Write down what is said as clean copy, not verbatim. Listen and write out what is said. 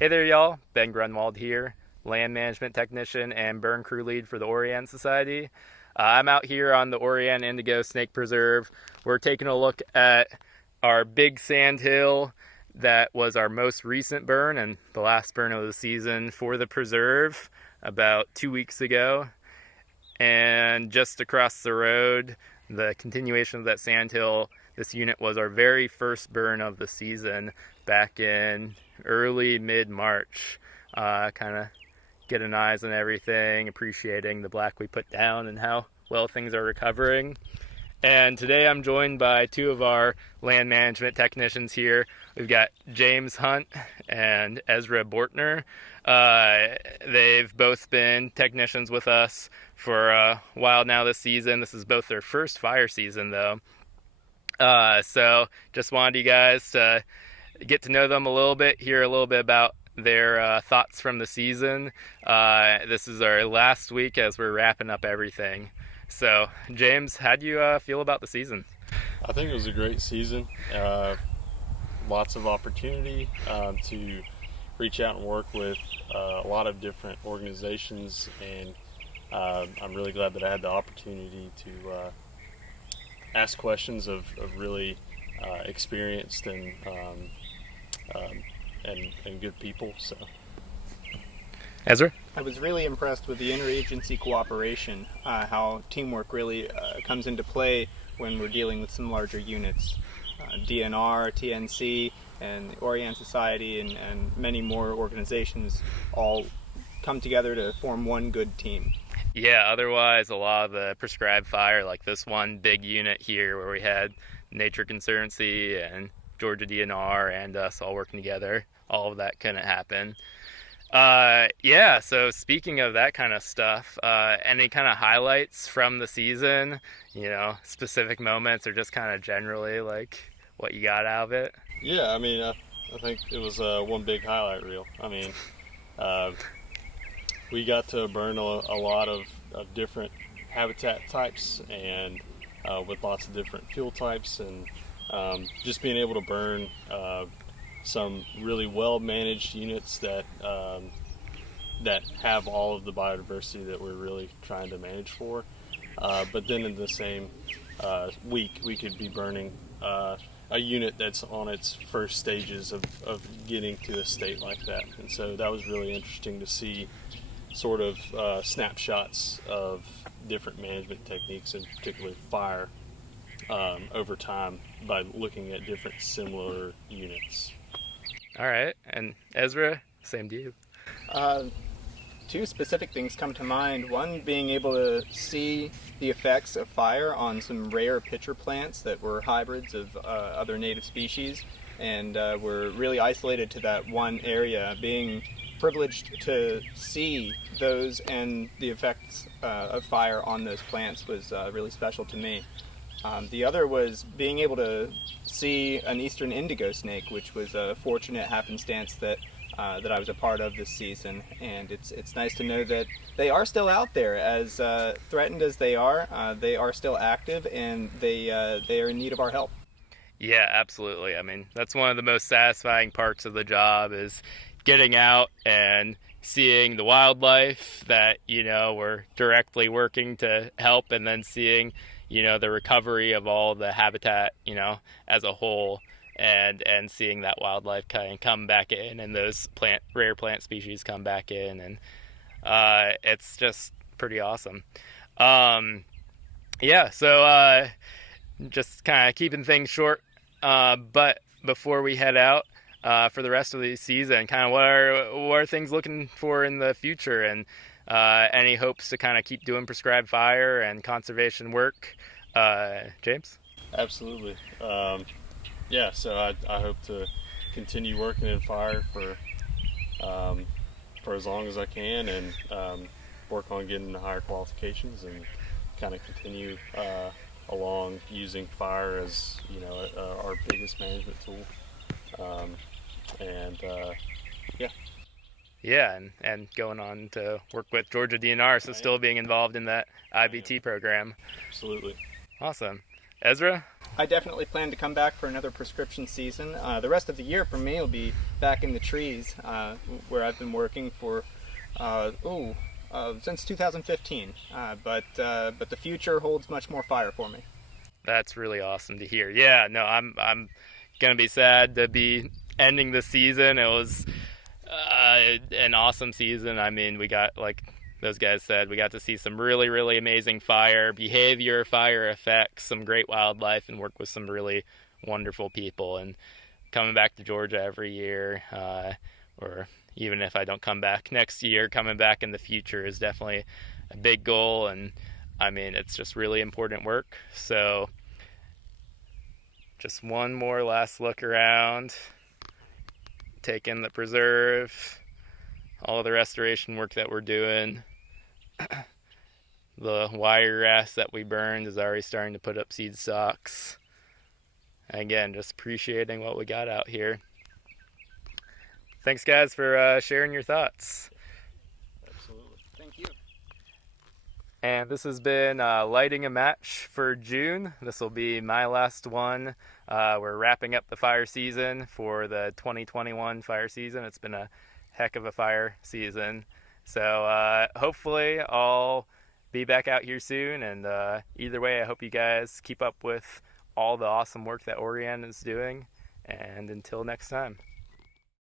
Hey there, y'all. Ben Grunwald here, land management technician and burn crew lead for the Orianne Society. I'm out here on the Orianne Indigo Snake Preserve. We're taking a look at our big sand hill that was our most recent burn and the last burn of the season for the preserve about 2 weeks ago. And just across the road, the continuation of that sand hill, this unit was our very first burn of the season back in early mid-March. Kind of getting eyes on everything, appreciating the black we put down and how well things are recovering. And today I'm joined by two of our land management technicians here. We've got James Hunt and Ezra Bortner. They've both been technicians with us for a while now this season. This is both their first fire season though. So just wanted you guys to get to know them a little bit, hear a little bit about their thoughts from the season. This is our last week as we're wrapping up everything. So, James, how do you feel about the season? I think it was a great season. Lots of opportunity to reach out and work with a lot of different organizations, and I'm really glad that I had the opportunity to ask questions of really experienced and good people. So. Ezra? I was really impressed with the interagency cooperation, how teamwork really comes into play when we're dealing with some larger units. DNR, TNC, and the Orianne Society, and many more organizations all come together to form one good team. Yeah, otherwise a lot of the prescribed fire, like this one big unit here where we had Nature Conservancy and Georgia DNR and us all working together, all of that couldn't happen. Yeah, so speaking of that kind of stuff, any kind of highlights from the season, specific moments or just kind of generally like what you got out of it? Yeah, I mean, I think it was one big highlight reel. I mean, we got to burn a lot of different habitat types and with lots of different fuel types, and just being able to burn some really well-managed units that have all of the biodiversity that we're really trying to manage for. But then in the same week, we could be burning a unit that's on its first stages of getting to a state like that. And so that was really interesting to see sort of snapshots of different management techniques, and particularly fire, over time by looking at different similar units. All right, and Ezra, same to you. Two specific things come to mind. One being able to see the effects of fire on some rare pitcher plants that were hybrids of other native species, and were really isolated to that one area. Being privileged to see those and the effects of fire on those plants was really special to me. The other was being able to see an eastern indigo snake, which was a fortunate happenstance that I was a part of this season, and it's nice to know that they are still out there. As threatened as they are still active, and they are in need of our help. Yeah, absolutely. I mean, that's one of the most satisfying parts of the job is getting out and seeing the wildlife that, we're directly working to help, and then seeing, the recovery of all the habitat, as a whole, and seeing that wildlife kind of come back in and those rare plant species come back in, and it's just pretty awesome. Yeah, so just kind of keeping things short, but before we head out for the rest of the season, kind of what are things looking for in the future, and any hopes to kind of keep doing prescribed fire and conservation work? James? Absolutely. Yeah, so I hope to continue working in fire for as long as I can, and work on getting the higher qualifications, and kind of continue along using fire as our biggest management tool. Yeah, and going on to work with Georgia DNR, so still being involved in that IBT program. Absolutely. Awesome. Ezra? I definitely plan to come back for another prescription season. The rest of the year for me will be back in the trees, where I've been working for since 2015. But the future holds much more fire for me. That's really awesome to hear. Yeah, no, I'm gonna be sad to be ending the season. It was an awesome season. I mean, we got, like those guys said, we got to see some really, really amazing fire behavior, fire effects, some great wildlife, and work with some really wonderful people. And coming back to Georgia every year, or even if I don't come back next year, coming back in the future is definitely a big goal. And I mean, it's just really important work. So just one more last look around, take in the preserve, all of the restoration work that we're doing. The wiregrass that we burned is already starting to put up seed stalks. Again, just appreciating what we got out here. Thanks, guys, for sharing your thoughts. Absolutely. Thank you. And this has been Lighting a Match for June. This will be my last one. We're wrapping up the fire season for the 2021 fire season. It's been a heck of a fire season. So hopefully I'll be back out here soon. And either way, I hope you guys keep up with all the awesome work that Orianne is doing. And until next time.